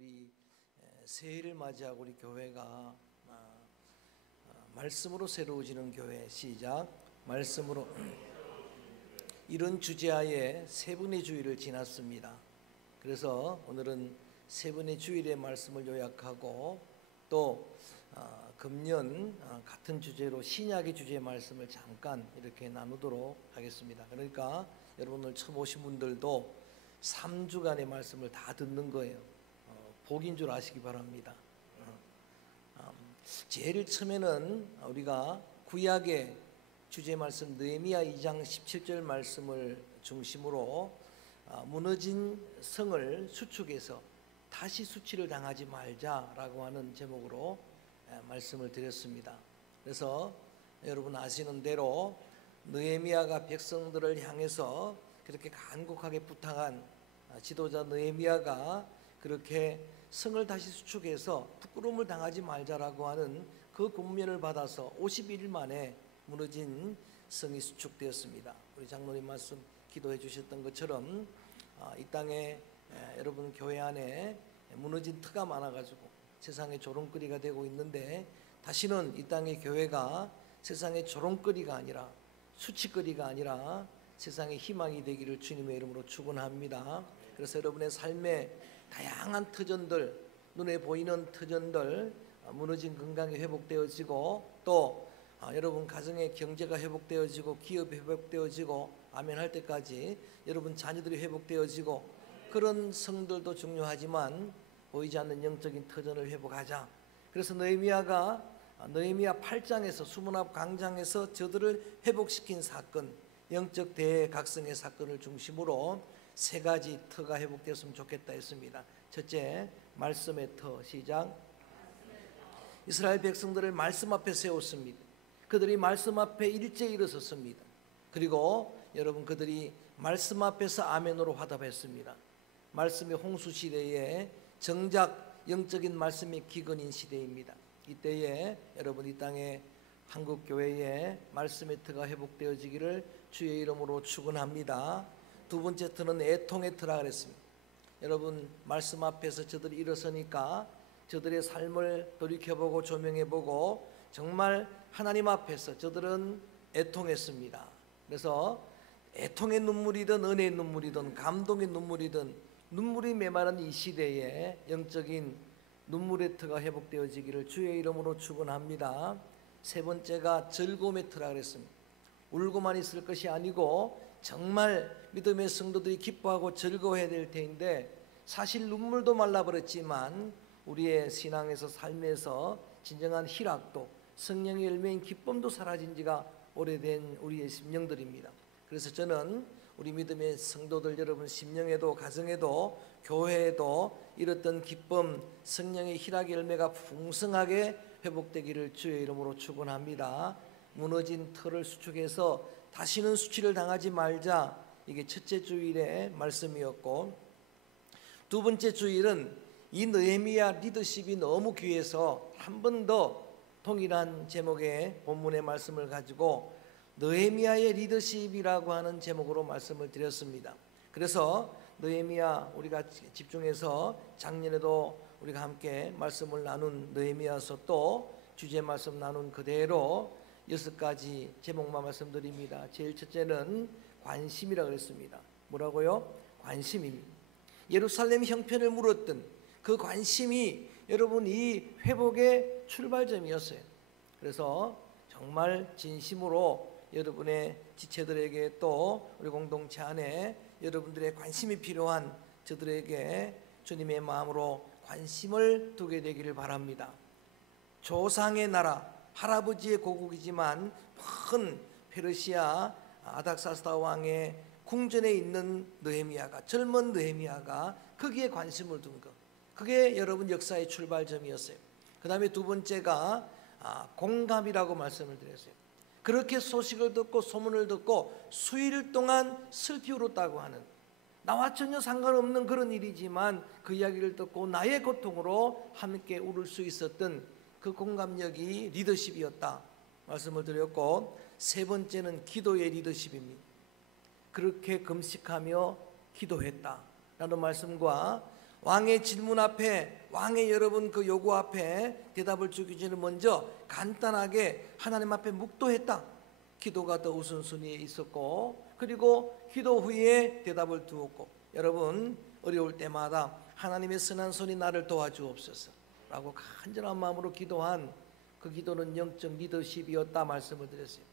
우리 새해를 맞이하고 우리 교회가 말씀으로 새로워지는 교회 시작. 말씀으로 이런 주제하에 세 분의 주일을 지났습니다. 그래서 오늘은 세 분의 주일의 말씀을 요약하고 또 금년 같은 주제로 신약의 주제의 말씀을 잠깐 이렇게 나누도록 하겠습니다. 그러니까 여러분 오늘 처음 오신 분들도 3주간의 말씀을 다 듣는 거예요. 복인 줄 아시기 바랍니다. 제일 처음에는 우리가 구약의 주제 말씀 느헤미야 2장 17절 말씀을 중심으로 무너진 성을 수축해서 다시 수치를 당하지 말자라고 하는 제목으로 말씀을 드렸습니다. 그래서 여러분 아시는 대로 느헤미야가 백성들을 향해서 그렇게 간곡하게 부탁한 지도자 느헤미야가 그렇게 성을 다시 수축해서 부끄러움을 당하지 말자라고 하는 그 권면을 받아서 51일 만에 무너진 성이 수축되었습니다. 우리 장로님 말씀 기도해 주셨던 것처럼 이 땅에 여러분 교회 안에 무너진 터가 많아가지고 세상의 조롱거리가 되고 있는데 다시는 이 땅의 교회가 세상의 조롱거리가 아니라 수치거리가 아니라 세상의 희망이 되기를 주님의 이름으로 축원합니다. 그래서 여러분의 삶에 다양한 터전들, 눈에 보이는 터전들, 무너진 건강이 회복되어지고 또 여러분 가정의 경제가 회복되어지고 기업이 회복되어지고 아멘 할 때까지 여러분 자녀들이 회복되어지고 그런 성들도 중요하지만 보이지 않는 영적인 터전을 회복하자. 그래서 느헤미야 8장에서 수문 앞 광장에서 저들을 회복시킨 사건, 영적 대각성의 사건을 중심으로 세 가지 터가 회복되었으면 좋겠다 했습니다. 첫째, 말씀의 터 시작. 이스라엘 백성들을 말씀 앞에 세웠습니다. 그들이 말씀 앞에 일제히 일어섰습니다. 그리고 여러분 그들이 말씀 앞에서 아멘으로 화답했습니다. 말씀의 홍수 시대에 정작 영적인 말씀의 기근인 시대입니다. 이때에 여러분 이 땅에 한국 교회에 말씀의 터가 회복되어지기를 주의 이름으로 축원합니다. 두 번째 터는 애통의 터라 그랬습니다. 여러분 말씀 앞에서 저들이 일어서니까 저들의 삶을 돌이켜보고 조명해보고 정말 하나님 앞에서 저들은 애통했습니다. 그래서 애통의 눈물이든 은혜의 눈물이든 감동의 눈물이든 눈물이 메마른 이 시대에 영적인 눈물의 터가 회복되어지기를 주의 이름으로 축원합니다. 세 번째가 즐거움의 터라 그랬습니다. 울고만 있을 것이 아니고 정말 믿음의 성도들이 기뻐하고 즐거워해야 될 텐데 사실 눈물도 말라버렸지만 우리의 신앙에서 삶에서 진정한 희락도 성령의 열매인 기쁨도 사라진 지가 오래된 우리의 심령들입니다. 그래서 저는 우리 믿음의 성도들 여러분 심령에도 가정에도 교회에도 이렇던 기쁨 성령의 희락의 열매가 풍성하게 회복되기를 주의 이름으로 축원합니다. 무너진 터를 수축해서 다시는 수치를 당하지 말자. 이게 첫째 주일의 말씀이었고 두 번째 주일은 이 느헤미야 리더십이 너무 귀해서 한 번 더 동일한 제목의 본문의 말씀을 가지고 느헤미야의 리더십이라고 하는 제목으로 말씀을 드렸습니다. 그래서 느헤미야 우리가 집중해서 작년에도 우리가 함께 말씀을 나눈 느헤미야서 또 주제 말씀 나눈 그대로 6가지 제목만 말씀드립니다. 제일 첫째는 관심이라고 그랬습니다. 뭐라고요? 관심입니다. 예루살렘 형편을 물었던 그 관심이 여러분 이 회복의 출발점이었어요. 그래서 정말 진심으로 여러분의 지체들에게 또 우리 공동체 안에 여러분들의 관심이 필요한 저들에게 주님의 마음으로 관심을 두게 되기를 바랍니다. 조상의 나라 할아버지의 고국이지만 큰 페르시아 아닥사스다 왕의 궁전에 있는 느헤미야가 젊은 느헤미야가 거기에 관심을 둔 것, 그게 여러분 역사의 출발점이었어요. 그 다음에 두 번째가 공감이라고 말씀을 드렸어요. 그렇게 소식을 듣고 소문을 듣고 수일 동안 슬피 울었다고 하는 나와 전혀 상관없는 그런 일이지만 그 이야기를 듣고 나의 고통으로 함께 울을 수 있었던 그 공감력이 리더십이었다 말씀을 드렸고 세 번째는 기도의 리더십입니다. 그렇게 금식하며 기도했다라는 말씀과 왕의 질문 앞에, 왕의 여러분 그 요구 앞에 대답을 주기 전에 먼저 간단하게 하나님 앞에 묵도했다. 기도가 더 우선순위에 있었고, 그리고 기도 후에 대답을 두었고, 여러분 어려울 때마다 하나님의 선한 손이 나를 도와주옵소서 라고 간절한 마음으로 기도한 그 기도는 영적 리더십이었다 말씀을 드렸어요.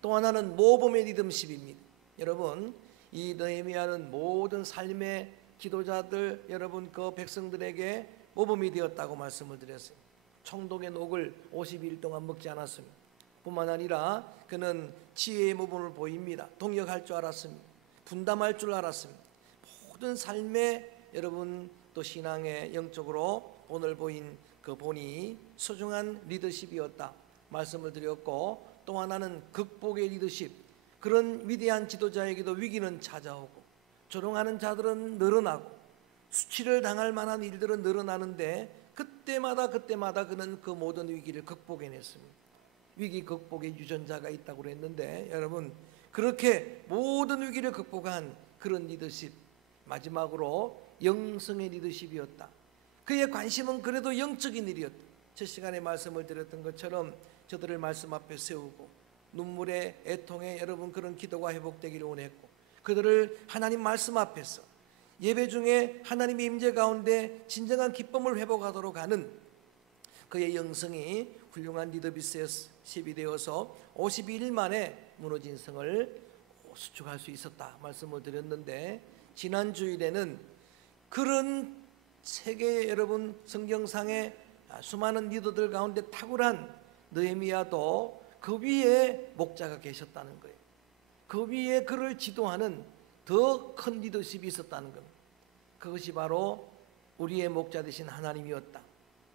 또 하나는 모범의 리더십입니다. 여러분, 이 느헤미야는 모든 삶의 기도자들, 여러분 그 백성들에게 모범이 되었다고 말씀을 드렸어요. 총독의 녹을 50일 동안 먹지 않았습니다. 뿐만 아니라 그는 지혜의 모범을 보입니다. 동역할 줄 알았습니다. 분담할 줄 알았습니다. 모든 삶의 여러분 또 신앙의 영적으로 본을 보인 그 본이 소중한 리더십이었다 말씀을 드렸고, 또 하나는 극복의 리더십. 그런 위대한 지도자에게도 위기는 찾아오고 조롱하는 자들은 늘어나고 수치를 당할 만한 일들은 늘어나는데 그때마다 그는 그 모든 위기를 극복해냈습니다. 위기 극복의 유전자가 있다고 그랬는데, 여러분 그렇게 모든 위기를 극복한 그런 리더십, 마지막으로 영성의 리더십이었다. 그의 관심은 그래도 영적인 일이었다. 첫 시간에 말씀을 드렸던 것처럼 저들을 말씀 앞에 세우고 눈물의 애통에 여러분 그런 기도가 회복되기를 원했고, 그들을 하나님 말씀 앞에서 예배 중에 하나님의 임재 가운데 진정한 기쁨을 회복하도록 하는 그의 영성이 훌륭한 리더십이 되어서 52일 만에 무너진 성을 수축할 수 있었다 말씀을 드렸는데, 지난 주일에는 그런 세계 여러분 성경상의 수많은 리더들 가운데 탁월한 느헤미야도 그 위에 목자가 계셨다는 거예요. 그 위에 그를 지도하는 더 큰 리더십이 있었다는 겁니다. 그것이 바로 우리의 목자 되신 하나님이었다.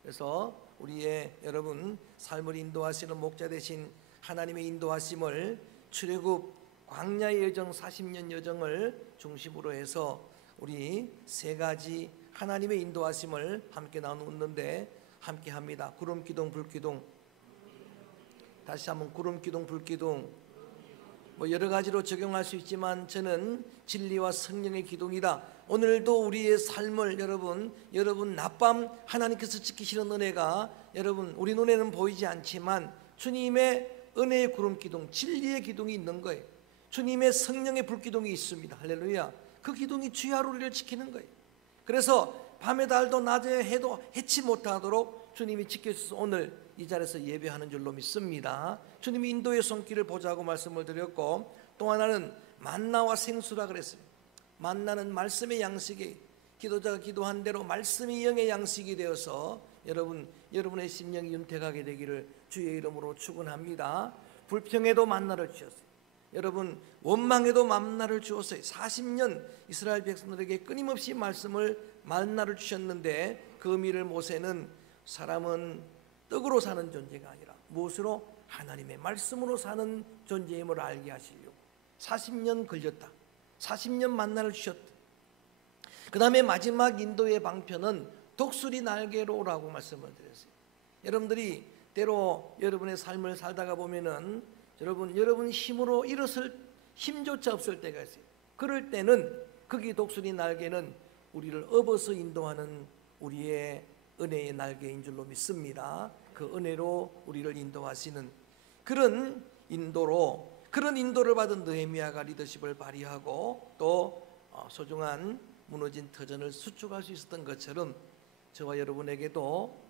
그래서 우리의 여러분 삶을 인도하시는 목자 되신 하나님의 인도하심을 출애굽 광야의 여정 40년 여정을 중심으로 해서 우리 세 가지 하나님의 인도하심을 함께 나누는데 함께 합니다. 구름 기둥 불 기둥. 다시 한번 구름 기둥 불 기둥. 뭐 여러 가지로 적용할 수 있지만 저는 진리와 성령의 기둥이다. 오늘도 우리의 삶을 여러분 낮밤 하나님께서 지키시는 은혜가 여러분 우리 눈에는 보이지 않지만 주님의 은혜의 구름 기둥, 진리의 기둥이 있는 거예요. 주님의 성령의 불 기둥이 있습니다. 할렐루야. 그 기둥이 주의 하루 우리를 지키는 거예요. 그래서 밤에 달도 낮에 해도 해치 못하도록 주님이 지켜주셔서 오늘 이 자리에서 예배하는 줄로 믿습니다. 주님이 인도의 손길을 보자고 말씀을 드렸고, 또 하나는 만나와 생수라 그랬습니다. 만나는 말씀의 양식이, 기도자가 기도한 대로 말씀이 영의 양식이 되어서 여러분의 심령이 윤택하게 되기를 주의 이름으로 축원합니다. 불평에도 만나를 주셨어요. 여러분 원망에도 만나를 주었어요. 40년 이스라엘 백성들에게 끊임없이 만나를 주셨는데 그 의미를 모세는 사람은 떡으로 사는 존재가 아니라 무엇으로? 하나님의 말씀으로 사는 존재임을 알게 하시려고 40년 걸렸다. 40년 만나를 주셨다. 그 다음에 마지막 인도의 방편은 독수리 날개로라고 말씀을 드렸어요. 여러분들이 때로 여러분의 삶을 살다가 보면은 여러분 힘으로 일어설 힘조차 없을 때가 있어요. 그럴 때는 거기 독수리 날개는 우리를 업어서 인도하는 우리의 은혜의 날개인 줄로 믿습니다. 그 은혜로 우리를 인도하시는 그런 인도를 받은 느헤미야가 리더십을 발휘하고 또 소중한 무너진 터전을 수축할 수 있었던 것처럼 저와 여러분에게도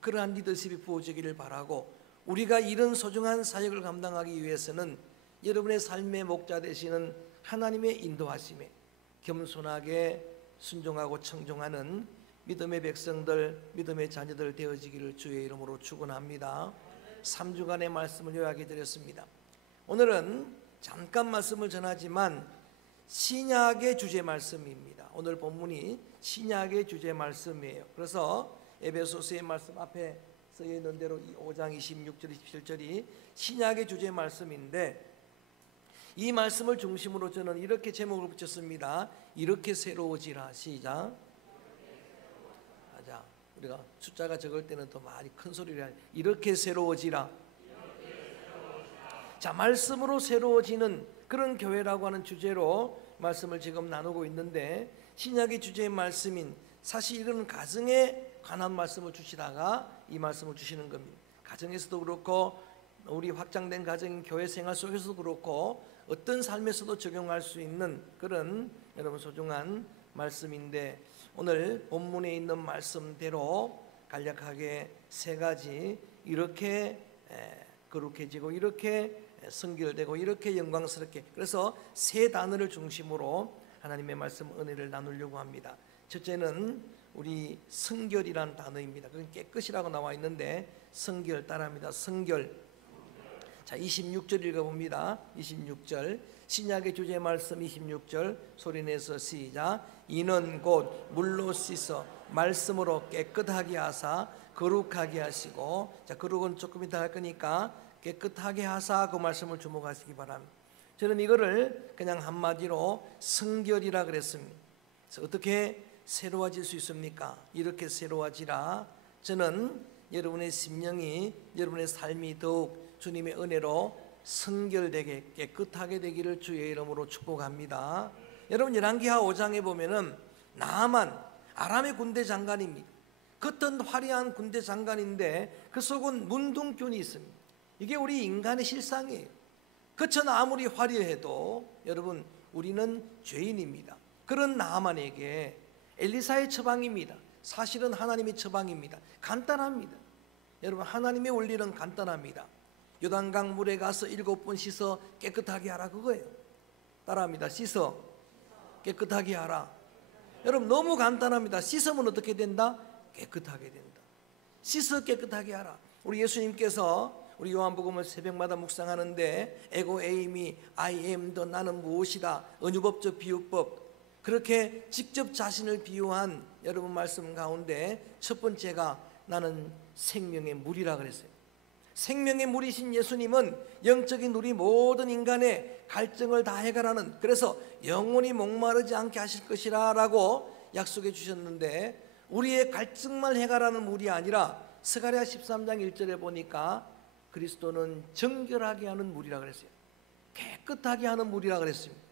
그러한 리더십이 부어지기를 바라고, 우리가 이런 소중한 사역을 감당하기 위해서는 여러분의 삶의 목자 되시는 하나님의 인도하심에 겸손하게 순종하고 청종하는 믿음의 백성들, 믿음의 자녀들 되어지기를 주의 이름으로 축원합니다. 3주간의 말씀을 요약해 드렸습니다. 오늘은 잠깐 말씀을 전하지만 신약의 주제 말씀입니다. 오늘 본문이 신약의 주제 말씀이에요. 그래서 에베소서의 말씀 앞에 써 있는 대로 5장 26절 27절이 신약의 주제 말씀인데, 이 말씀을 중심으로 저는 이렇게 제목을 붙였습니다. 이렇게 새로워지라. 시작. 자, 우리가 숫자가 적을 때는 더 많이 큰 소리를 해야 이렇게 새로워지라. 자, 말씀으로 새로워지는 그런 교회라고 하는 주제로 말씀을 지금 나누고 있는데, 신약의 주제의 말씀인 사실 이런 가정에 관한 말씀을 주시다가 이 말씀을 주시는 겁니다. 가정에서도 그렇고 우리 확장된 가정 교회 생활 속에서도 그렇고 어떤 삶에서도 적용할 수 있는 그런 여러분 소중한 말씀인데, 오늘 본문에 있는 말씀대로 간략하게 세 가지, 이렇게 거룩해지고 이렇게 성결되고 이렇게 영광스럽게, 그래서 세 단어를 중심으로 하나님의 말씀 은혜를 나누려고 합니다. 첫째는 우리 성결이란 단어입니다. 그건 깨끗이라고 나와 있는데 성결 따라합니다. 성결. 자, 26절 읽어봅니다. 26절 신약의 주제 말씀 26절 소리내서 시작. 이는 곧 물로 씻어 말씀으로 깨끗하게 하사 거룩하게 하시고, 자, 거룩은 조금 이따 할 거니까 깨끗하게 하사 그 말씀을 주목하시기 바랍니다. 저는 이거를 그냥 한마디로 성결이라 그랬습니다. 그래서 어떻게 새로워질 수 있습니까? 이렇게 새로워지라. 저는 여러분의 심령이, 여러분의 삶이 더욱 주님의 은혜로 성결되게 깨끗하게 되기를 주의 이름으로 축복합니다. 여러분 열왕기하 5장에 보면은 나아만 아람의 군대 장관입니다. 겉은 화려한 군대 장관인데 그 속은 문둥균이 있습니다. 이게 우리 인간의 실상이에요. 겉은 아무리 화려해도 여러분 우리는 죄인입니다. 그런 나아만에게 엘리사의 처방입니다. 사실은 하나님의 처방입니다. 간단합니다. 여러분 하나님의 원리는 간단합니다. 요단강 물에 가서 7번 씻어 깨끗하게 하라, 그거예요. 따라합니다. 씻어 깨끗하게 하라. 여러분 너무 간단합니다. 씻으면 어떻게 된다? 깨끗하게 된다. 씻어 깨끗하게 하라. 우리 예수님께서 우리 요한복음을 새벽마다 묵상하는데 에고 에이미 I am 더 나는 무엇이다, 은유법적 비유법, 그렇게 직접 자신을 비유한 여러분 말씀 가운데 첫 번째가 나는 생명의 물이라 그랬어요. 생명의 물이신 예수님은 영적인 우리 모든 인간의 갈증을 다 해결하는, 그래서 영원히 목마르지 않게 하실 것이라 라고 약속해 주셨는데, 우리의 갈증만 해결하는 물이 아니라 스가랴 13장 1절에 보니까 그리스도는 정결하게 하는 물이라 그랬어요. 깨끗하게 하는 물이라 그랬습니다.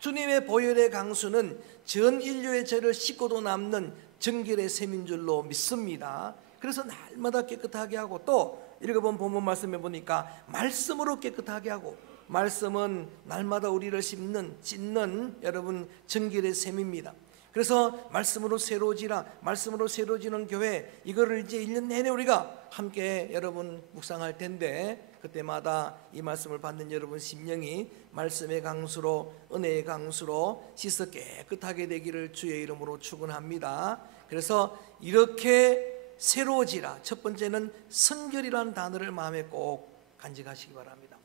주님의 보혈의 강수는 전 인류의 죄를 씻고도 남는 정결의 샘인 줄로 믿습니다. 그래서 날마다 깨끗하게 하고, 또 읽어본 본문 말씀에 보니까 말씀으로 깨끗하게 하고, 말씀은 날마다 우리를 씻는 여러분 정결의 샘입니다. 그래서 말씀으로 새로워지라, 말씀으로 새로워지는 교회, 이거를 이제 1년 내내 우리가 함께 여러분 묵상할 텐데, 그때마다 이 말씀을 받는 여러분 심령이 말씀의 강수로, 은혜의 강수로 씻어 깨끗하게 되기를 주의 이름으로 축원합니다. 그래서 이렇게 새로워지라, 첫 번째는 성결이라는 단어를 마음에 꼭 간직하시기 바랍니다.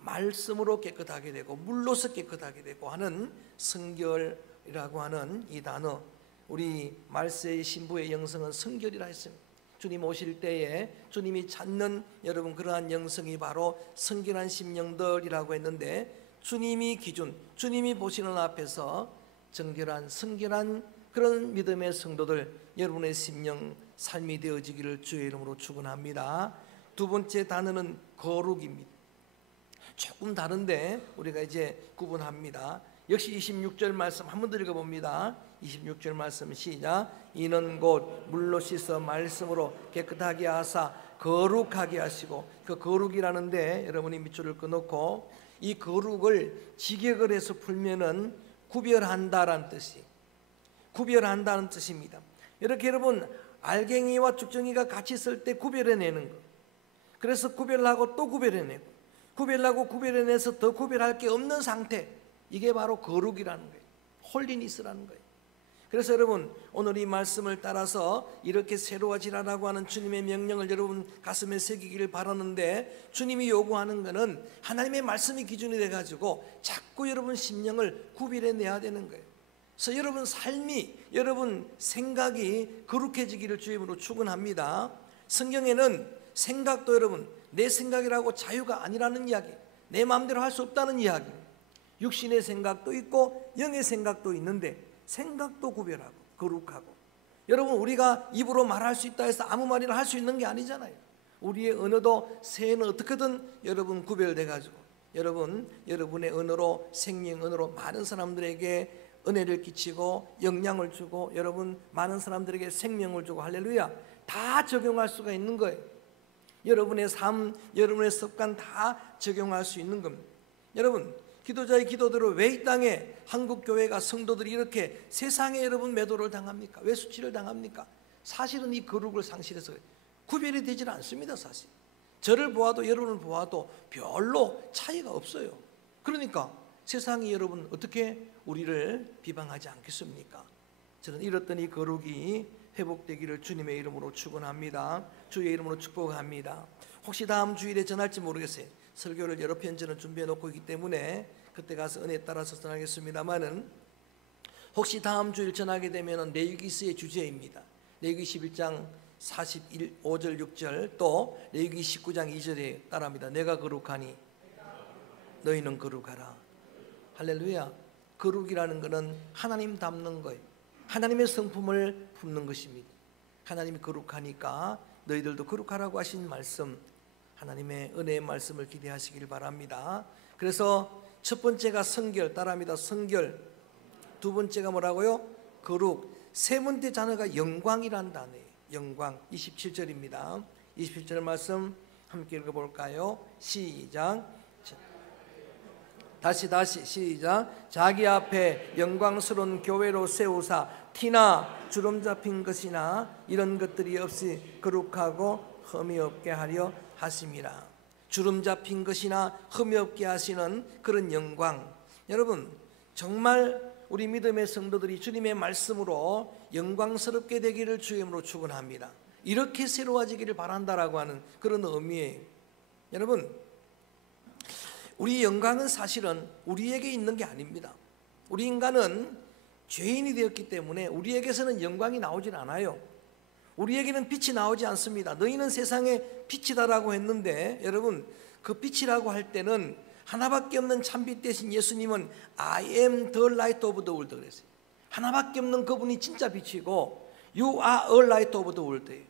말씀으로 깨끗하게 되고 물로서 깨끗하게 되고 하는 성결이라고 하는 이 단어, 우리 말세의 신부의 영성은 성결이라 했습니다. 주님 오실 때에 주님이 찾는 여러분 그러한 영성이 바로 성결한 심령들이라고 했는데, 주님이 기준, 주님이 보시는 앞에서 정결한 성결한 그런 믿음의 성도들, 여러분의 심령 삶이 되어지기를 주의 이름으로 축원합니다. 두 번째 단어는 거룩입니다. 조금 다른데 우리가 이제 구분합니다. 역시 26절 말씀 한 번 더 읽어봅니다. 26절 말씀 시작. 이는 곧 물로 씻어 말씀으로 깨끗하게 하사 거룩하게 하시고, 그 거룩이라는데 여러분이 밑줄을 끊고 이 거룩을 직역을 해서 풀면은 구별한다라는 뜻이, 구별한다는 뜻입니다. 이렇게 여러분 알갱이와 쭉정이가 같이 있을 때 구별해내는 것, 그래서 구별하고 또 구별해내고 구별하고 구별해내서 더 구별할 게 없는 상태, 이게 바로 거룩이라는 거예요. 홀리니스라는 거예요. 그래서 여러분 오늘 이 말씀을 따라서 이렇게 새로워지라라고 하는 주님의 명령을 여러분 가슴에 새기기를 바라는데, 주님이 요구하는 것은 하나님의 말씀이 기준이 돼가지고 자꾸 여러분 심령을 구별해내야 되는 거예요. 그래서 여러분 삶이, 여러분 생각이 거룩해지기를 주님으로 축원합니다. 성경에는 생각도 여러분 내 생각이라고 자유가 아니라는 이야기, 내 마음대로 할 수 없다는 이야기, 육신의 생각도 있고 영의 생각도 있는데 생각도 구별하고 거룩하고, 여러분 우리가 입으로 말할 수 있다 해서 아무 말이나 할 수 있는 게 아니잖아요. 우리의 언어도 새해는 어떻게든 여러분 구별돼 가지고 여러분의 언어로, 생명 언어로 많은 사람들에게 은혜를 끼치고 영향을 주고 여러분 많은 사람들에게 생명을 주고 할렐루야 다 적용할 수가 있는 거예요. 여러분의 삶, 여러분의 습관 다 적용할 수 있는 겁니다. 여러분 기도자의 기도대로 왜 이 땅에 한국교회가 성도들이 이렇게 세상에 여러분 매도를 당합니까? 왜 수치를 당합니까? 사실은 이 거룩을 상실해서 구별이 되질 않습니다. 사실 저를 보아도 여러분을 보아도 별로 차이가 없어요. 그러니까 세상이 여러분 어떻게 우리를 비방하지 않겠습니까? 저는 이렇던 이 거룩이 회복되기를 주님의 이름으로 축원합니다. 주의 이름으로 축복합니다. 혹시 다음 주일에 전할지 모르겠어요. 설교를 여러 편 저는 준비해 놓고 있기 때문에 그때 가서 은혜에 따라서 전하겠습니다만은 혹시 다음 주일 전하게 되면 레위기서의 주제입니다. 레위기 11장 5절 6절 또 레위기 19장 2절에 따라합니다. 내가 거룩하니 너희는 거룩하라. 할렐루야. 거룩이라는 것은 하나님 닮는 거예요. 하나님의 성품을 품는 것입니다. 하나님이 거룩하니까 너희들도 거룩하라고 하신 말씀, 하나님의 은혜의 말씀을 기대하시길 바랍니다. 그래서 첫 번째가 성결, 따라합니다. 성결. 두 번째가 뭐라고요? 거룩. 세 번째 단어가 영광이란 단어예요. 영광. 27절입니다. 27절 말씀 함께 읽어볼까요? 시작. 다시 시작. 자기 앞에 영광스러운 교회로 세우사 티나 주름 잡힌 것이나 이런 것들이 없이 거룩하고 흠이 없게 하려 하심이라. 주름 잡힌 것이나 흠이 없게 하시는 그런 영광. 여러분 정말 우리 믿음의 성도들이 주님의 말씀으로 영광스럽게 되기를 주임으로 축원합니다. 이렇게 새로워지기를 바란다라고 하는 그런 의미예요. 여러분 우리 영광은 사실은 우리에게 있는 게 아닙니다. 우리 인간은 죄인이 되었기 때문에 우리에게서는 영광이 나오질 않아요. 우리에게는 빛이 나오지 않습니다. 너희는 세상의 빛이다라고 했는데 여러분 그 빛이라고 할 때는 하나밖에 없는 참빛 대신 예수님은 I am the light of the world 그랬어요. 하나밖에 없는 그분이 진짜 빛이고 You are a light of the world.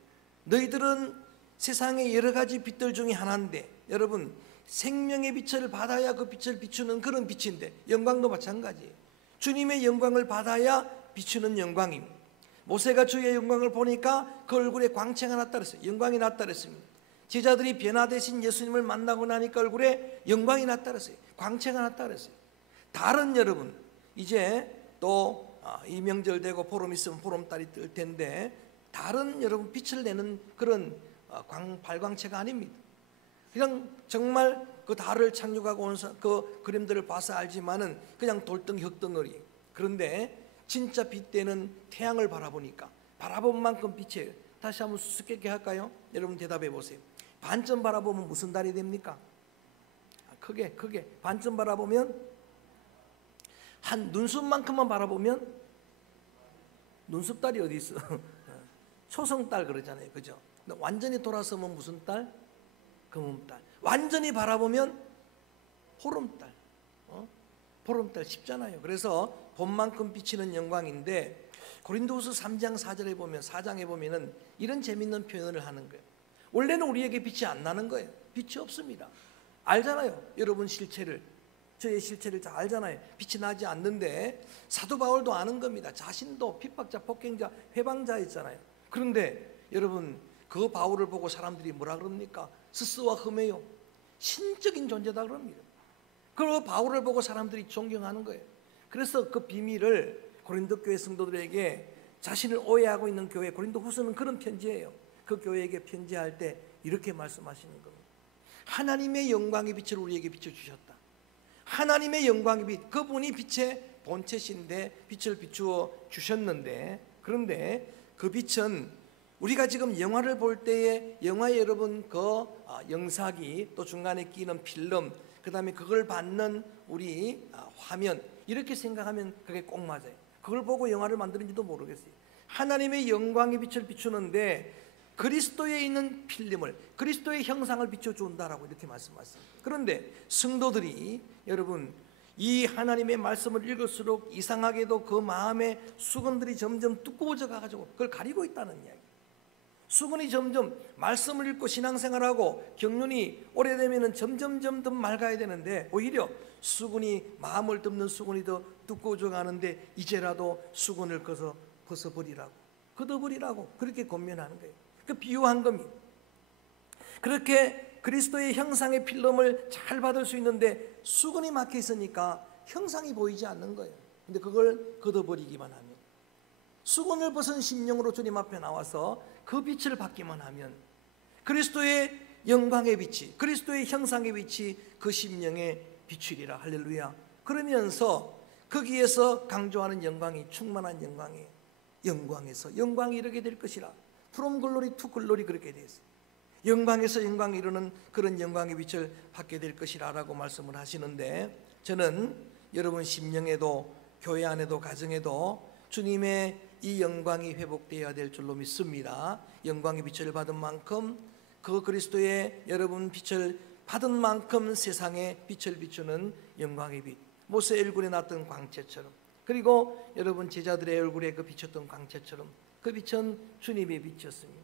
너희들은 세상의 여러 가지 빛들 중에 하나인데 여러분 생명의 빛을 받아야 그 빛을 비추는 그런 빛인데 영광도 마찬가지예요. 주님의 영광을 받아야 비추는 영광입니다. 모세가 주의 영광을 보니까 그 얼굴에 광채가 났다 그랬어요. 영광이 났다 그랬습니다. 제자들이 변화되신 예수님을 만나고 나니까 얼굴에 영광이 났다 그랬어요. 광채가 났다 그랬어요. 달은 여러분 이제 또 이 명절 되고 보름 있으면 보름달이 뜰 텐데 달은 여러분 빛을 내는 그런 발광체가 아닙니다. 그냥 정말 그 달을 착륙하고 온 그 그림들을 봐서 알지만은 그냥 돌덩이 흙덩어리. 그런데 진짜 빛되는 태양을 바라보니까 바라본 만큼 빛이에요. 다시 한번 수수께끼 할까요? 여러분 대답해 보세요. 반점 바라보면 무슨 달이 됩니까? 크게 반점 바라보면 한 눈썹만큼만 바라보면 눈썹달이 어디 있어? 초성달 그러잖아요, 그죠? 완전히 돌아서면 무슨 달? 금음달. 완전히 바라보면 보름달. 보름달 쉽잖아요. 그래서 봄만큼 비치는 영광인데 고린도후서 3장 4절에 보면 4장에 보면은 이런 재밌는 표현을 하는 거예요. 원래는 우리에게 빛이 안 나는 거예요. 빛이 없습니다. 알잖아요. 여러분 실체를. 저의 실체를 다 알잖아요. 빛이 나지 않는데 사도 바울도 아는 겁니다. 자신도 핍박자, 폭행자, 회방자였잖아요. 그런데 여러분 그 바울을 보고 사람들이 뭐라 그럽니까? 스스와 흠해요. 신적인 존재다 그럽니다. 그 바울을 보고 사람들이 존경하는 거예요. 그래서 그 비밀을 고린도 교회 성도들에게 자신을 오해하고 있는 교회 고린도 후서는 그런 편지예요. 그 교회에게 편지할 때 이렇게 말씀하시는 겁니다. 하나님의 영광의 빛을 우리에게 비춰주셨다. 하나님의 영광의 빛, 그분이 빛의 본체신데 빛을 비추어 주셨는데 그런데 그 빛은 우리가 지금 영화를 볼 때에 영화에 여러분 그 영상이 또 중간에 끼는 필름 그 다음에 그걸 받는 우리 화면 이렇게 생각하면 그게 꼭 맞아요. 그걸 보고 영화를 만드는지도 모르겠어요. 하나님의 영광의 빛을 비추는데 그리스도에 있는 필름을 그리스도의 형상을 비춰준다라고 이렇게 말씀하셨습니다. 그런데 성도들이 여러분 이 하나님의 말씀을 읽을수록 이상하게도 그 마음의 수건들이 점점 두꺼워져 가지고 그걸 가리고 있다는 이야기. 수건이 점점 말씀을 읽고 신앙생활하고 경륜이 오래되면 점점 맑아야 되는데 오히려 수건이 마음을 덮는 수건이 더 두꺼워져 가는데 이제라도 수건을 벗어버리라고, 걷어버리라고 그렇게 권면하는 거예요. 그 비유한 겁니다. 그렇게 그리스도의 형상의 필름을 잘 받을 수 있는데 수건이 막혀 있으니까 형상이 보이지 않는 거예요. 근데 그걸 걷어버리기만 하면, 수건을 벗은 심령으로 주님 앞에 나와서 그 빛을 받기만 하면 그리스도의 영광의 빛이, 그리스도의 형상의 빛이 그 심령에 비추리라. 할렐루야. 그러면서 거기에서 강조하는 영광이 충만한 영광이에요. 영광에서 영광이 이르게 될 것이라. From glory to glory 그렇게 되어 있어요. 영광에서 영광이 이루는 그런 영광의 빛을 받게 될 것이라 라고 말씀을 하시는데, 저는 여러분 심령에도 교회 안에도 가정에도 주님의 이 영광이 회복되어야 될 줄로 믿습니다. 영광의 빛을 받은 만큼 그 그리스도의 여러분 빛을 받은 만큼 세상에 빛을 비추는 영광의 빛, 모세 얼굴에 났던 광채처럼, 그리고 여러분 제자들의 얼굴에 그 비쳤던 광채처럼 그 빛은 주님의 빛이었습니다.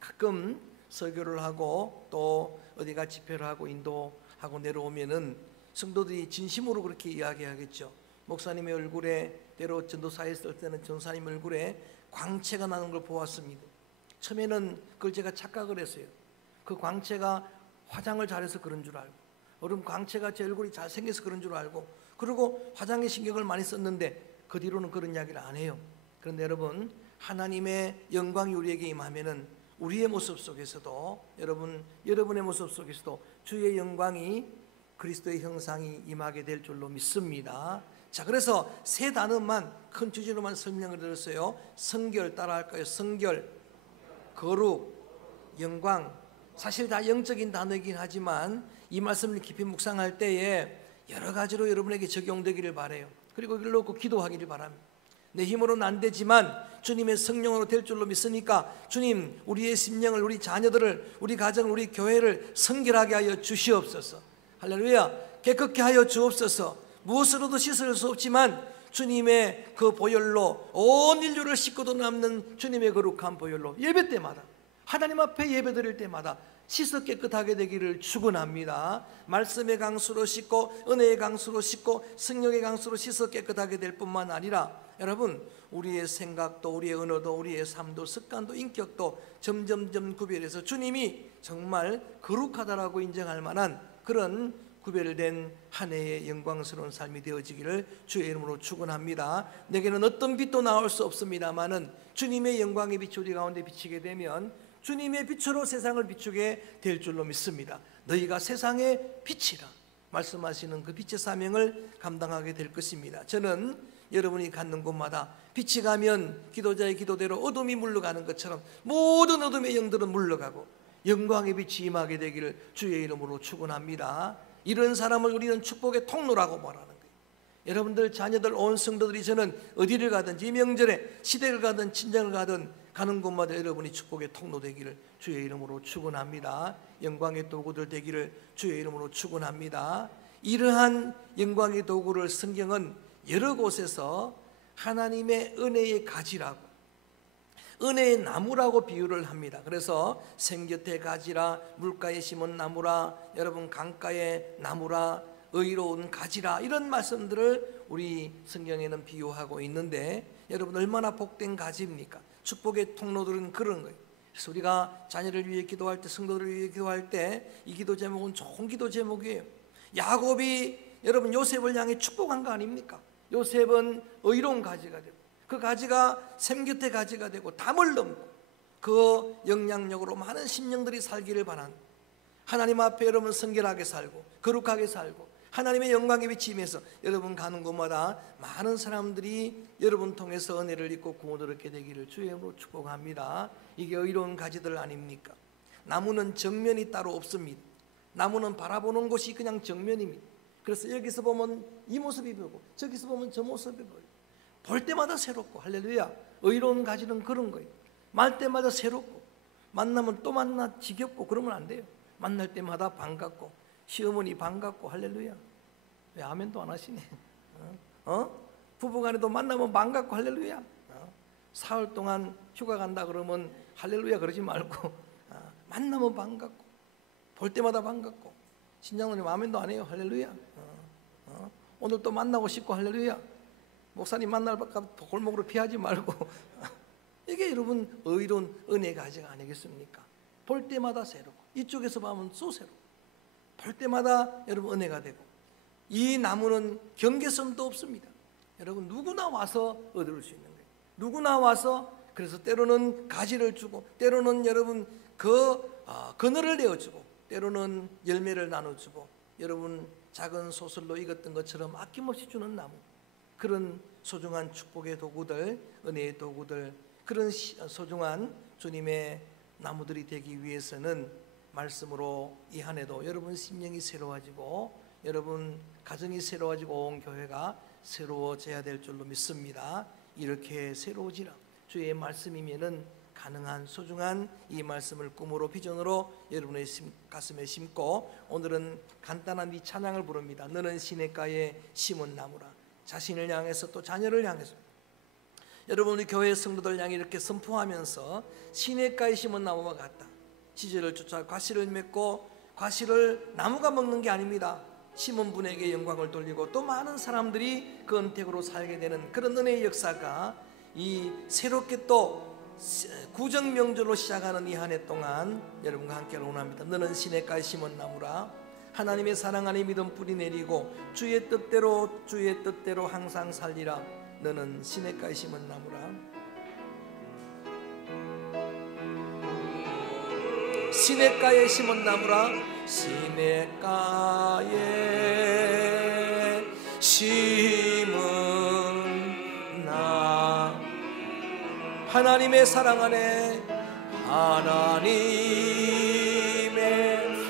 가끔 설교를 하고 또 어디가 집회를 하고 인도하고 내려오면은 성도들이 진심으로 그렇게 이야기하겠죠. 목사님의 얼굴에, 때로 전도사에 있을 때는 전사님 얼굴에 광채가 나는 걸 보았습니다. 처음에는 그걸 제가 착각을 했어요. 그 광채가 화장을 잘해서 그런 줄 알고, 여러분 광채가 제 얼굴이 잘생겨서 그런 줄 알고, 그리고 화장에 신경을 많이 썼는데 그 뒤로는 그런 이야기를 안 해요. 그런데 여러분, 하나님의 영광이 우리에게 임하면은 우리의 모습 속에서도, 여러분의 모습 속에서도 주의 영광이, 그리스도의 형상이 임하게 될 줄로 믿습니다. 자, 그래서 세 단어만 큰 주제로만 설명을 드렸어요. 성결 따라할까요? 성결, 거룩, 영광. 사실 다 영적인 단어이긴 하지만 이 말씀을 깊이 묵상할 때에 여러 가지로 여러분에게 적용되기를 바라요. 그리고 이걸 놓고 기도하기를 바랍니다. 내 힘으로는 안 되지만 주님의 성령으로 될 줄로 믿으니까 주님, 우리의 심령을, 우리 자녀들을, 우리 가정을, 우리 교회를 성결하게 하여 주시옵소서. 할렐루야. 깨끗게 하여 주옵소서. 무엇으로도 씻을 수 없지만 주님의 그 보혈로 온 인류를 씻고도 남는 주님의 거룩한 보혈로 예배 때마다, 하나님 앞에 예배 드릴 때마다 씻어 깨끗하게 되기를 축원합니다. 말씀의 강수로 씻고 은혜의 강수로 씻고 성령의 강수로 씻어 깨끗하게 될 뿐만 아니라 여러분, 우리의 생각도, 우리의 언어도, 우리의 삶도, 습관도, 인격도 점점점 구별해서 주님이 정말 거룩하다라고 인정할 만한 그런 구별된 한 해의 영광스러운 삶이 되어지기를 주의 이름으로 축원합니다. 내게는 어떤 빛도 나올 수 없습니다마는 주님의 영광의 빛이 우리 가운데 비치게 되면 주님의 빛으로 세상을 비추게 될 줄로 믿습니다. 너희가 세상의 빛이라 말씀하시는 그 빛의 사명을 감당하게 될 것입니다. 저는 여러분이 갖는 곳마다 빛이 가면 기도자의 기도대로 어둠이 물러가는 것처럼 모든 어둠의 영들은 물러가고 영광의 빛이 임하게 되기를 주의 이름으로 축원합니다. 이런 사람을 우리는 축복의 통로라고 말하는 거예요. 여러분들 자녀들, 온 성도들이 저는 어디를 가든지, 명절에 시댁을 가든 친정을 가든 가는 곳마다 여러분이 축복의 통로 되기를 주의 이름으로 축원합니다. 영광의 도구들 되기를 주의 이름으로 축원합니다. 이러한 영광의 도구를 성경은 여러 곳에서 하나님의 은혜의 가지라고, 은혜의 나무라고 비유를 합니다. 그래서 생곁의 가지라, 물가에 심은 나무라, 여러분 강가의 나무라, 의로운 가지라, 이런 말씀들을 우리 성경에는 비유하고 있는데 여러분 얼마나 복된 가지입니까? 축복의 통로들은 그런 거예요. 그래서 우리가 자녀를 위해 기도할 때, 성도들을 위해 기도할 때 이 기도 제목은 좋은 기도 제목이에요. 야곱이 여러분 요셉을 향해 축복한 거 아닙니까? 요셉은 의로운 가지가 되고 그 가지가 샘곁의 가지가 되고 담을 넘고 그 영향력으로 많은 심령들이 살기를 바란, 하나님 앞에 여러분 성결하게 살고 거룩하게 살고 하나님의 영광에 비치면서 여러분 가는 곳마다 많은 사람들이 여러분 통해서 은혜를 입고 구원을 얻게 되기를 주의 이름으로 축복합니다. 이게 의로운 가지들 아닙니까? 나무는 정면이 따로 없습니다. 나무는 바라보는 곳이 그냥 정면입니다. 그래서 여기서 보면 이 모습이 보이고 저기서 보면 저 모습이 보이고 볼 때마다 새롭고, 할렐루야. 의로운 가지는 그런 거예요. 말 때마다 새롭고, 만나면 또 만나 지겹고 그러면 안 돼요. 만날 때마다 반갑고, 시어머니 반갑고, 할렐루야. 왜 아멘도 안 하시네? 부부간에도 만나면 반갑고, 할렐루야. 사흘 동안 휴가 간다 그러면 할렐루야 그러지 말고 만나면 반갑고 볼 때마다 반갑고 신장로님 아멘도 안 해요. 할렐루야. 오늘 또 만나고 싶고 할렐루야. 목사님 만날까 골목으로 피하지 말고 이게 여러분 의로운 은혜 가지가 아니겠습니까? 볼 때마다 새롭고 이쪽에서 보면 또 새롭고 볼 때마다 여러분 은혜가 되고 이 나무는 경계성도 없습니다. 여러분 누구나 와서 얻을 수 있는 거예요. 누구나 와서 그래서 때로는 가지를 주고 때로는 여러분 그늘을 내어주고 때로는 열매를 나눠주고 여러분 작은 소설로 익었던 것처럼 아낌없이 주는 나무 그런 소중한 축복의 도구들 은혜의 도구들 그런 소중한 주님의 나무들이 되기 위해서는 말씀으로 이 한 해도 여러분 심령이 새로워지고 여러분 가정이 새로워지고 온 교회가 새로워져야 될 줄로 믿습니다. 이렇게 새로워지라 주의 말씀이면은 가능한 소중한 이 말씀을 꿈으로 비전으로 여러분의 가슴에 심고 오늘은 간단한 이 찬양을 부릅니다. 너는 시냇가에 심은 나무라. 자신을 향해서 또 자녀를 향해서 여러분 우리 교회 성도들 향해 이렇게 선포하면서 시냇가에 심은 나무와 같다. 지지를 쫓아 과실을 맺고 과실을 나무가 먹는 게 아닙니다. 심은 분에게 영광을 돌리고 또 많은 사람들이 그 은택으로 살게 되는 그런 은혜의 역사가 이 새롭게 또 구정명절로 시작하는 이 한 해 동안 여러분과 함께를 원합니다. 너는 시냇가에 심은 나무라. 하나님의 사랑 안에 믿음 뿌리 내리고 주의 뜻대로 항상 살리라. 너는 시냇가에 심은 나무라. 시냇가에 심은 나무라. 시냇가에 심은 나무. 하나님의 사랑 안에 하나님의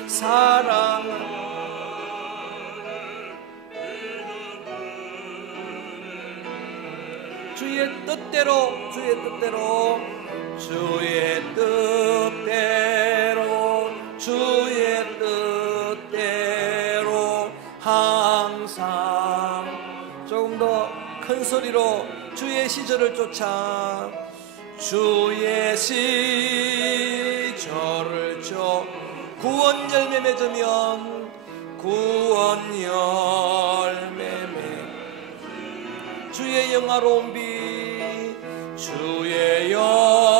사랑 주의 뜻대로 항상 조금 더 큰 소리로 주의 시절을 쫓아 주의 시절을 쫓아 구원 열매 맺으면 구원 열매 주의 영화로운 빛 주의 영화로운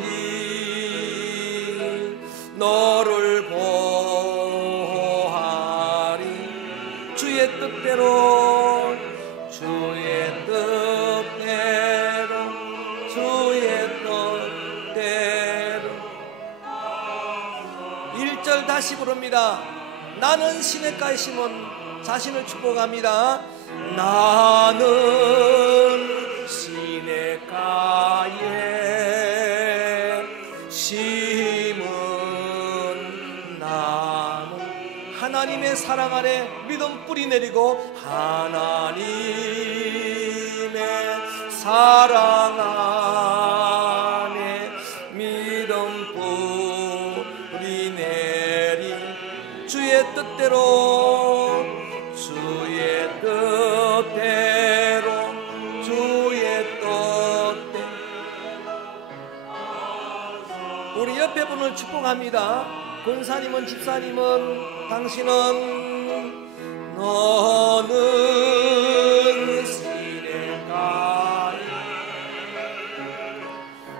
빛 너를 보하리. 주의 뜻대로 주의 뜻대로 1절 다시 부릅니다. 나는 시냇가에 심은 자신을 축복합니다. 나는 시냇가에 심은 나무. 하나님의 사랑 안에 믿음 뿌리 내리고 하나님의 사랑 안에 믿음 뿌리 내리 주의 뜻대로 우리 옆에 분을 축복합니다. 권사님은 집사님은 당신은 너는 시냇가에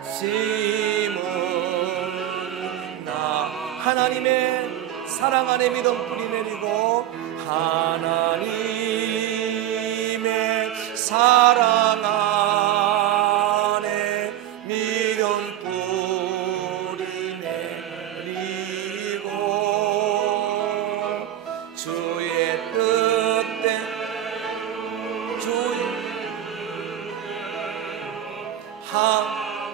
심은 나. 하나님의 사랑 안에 믿음 뿌리 내리고 하나님의 사랑 안에 믿음 뿌리 내리고 주의 뜻대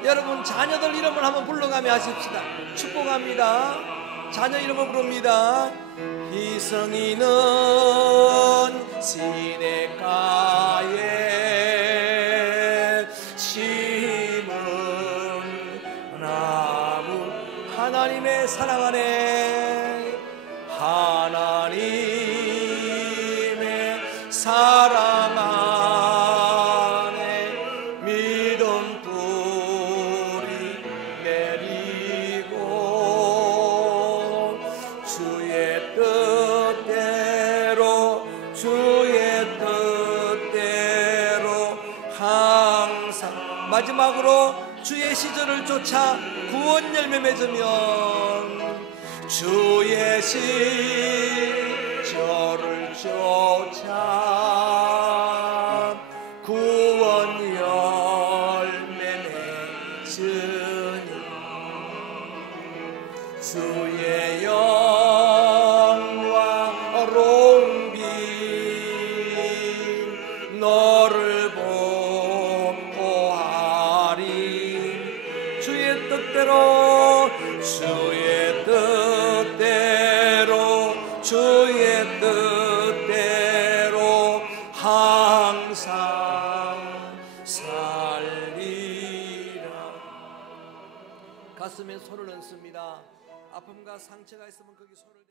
여러분 자녀들 이름을 한번 불러가며 하십시다. 축복합니다. 자녀 이름을 부릅니다. 희성이는 시냇가에 심은 나무. 하나님의 사랑 안에 하나님의 사랑 안에 마지막으로 주의 시절을 쫓아 구원 열매 맺으면 주의 시절을 쫓아 구원 열매 맺으니 주의 영광 빛 너를 보호하리 주의 뜻대로 주의 뜻대로 항상 살리라. 가슴에 손을 얹습니다. 아픔과 상처가 있으면 거기 손을